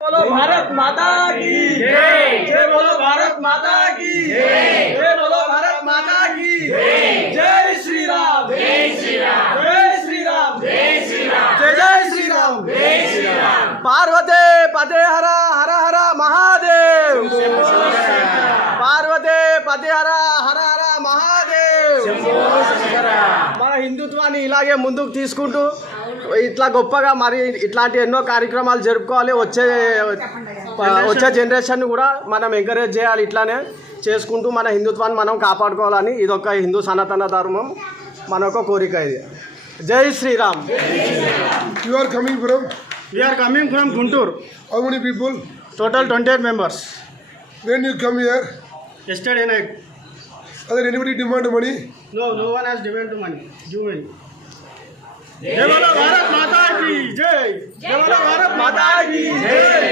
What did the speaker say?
बोलो भारत माता की जय। जय बोलो भारत माता की जय। जय बोलो भारत माता की जय। जय श्री राम, जय श्री राम, जय श्री राम, जय श्री राम, जय जय श्री राम, जय श्री राम। पार्वते पते हर हर हर महादेव, पार्वते पते हर हर हर महादेव। మన హిందుత్వాన్ని ఇలాగే ముందుకు తీసుకుంటూ ఇట్లా గొప్పగా మరి ఇట్లాంటి ఎన్నో కార్యక్రమాలు జరుపుకోవాలి. వచ్చే జనరేషన్ కూడా మనం ఎంకరేజ్ చేయాలి. ఇట్లానే చేసుకుంటూ మన హిందుత్వాన్ని మనం కాపాడుకోవాలని ఇదొక హిందూ సనాతన ధర్మం మన యొక్క కోరిక. ఇది జై Sriram. You are coming from? We are coming from Guntur. How many people? Total 28 members. When you come here, Yesterday night. other anybody demand money? No one has demanded money. Due money. जय बोलो भारत माता की जय। जय बोलो भारत माता की जय।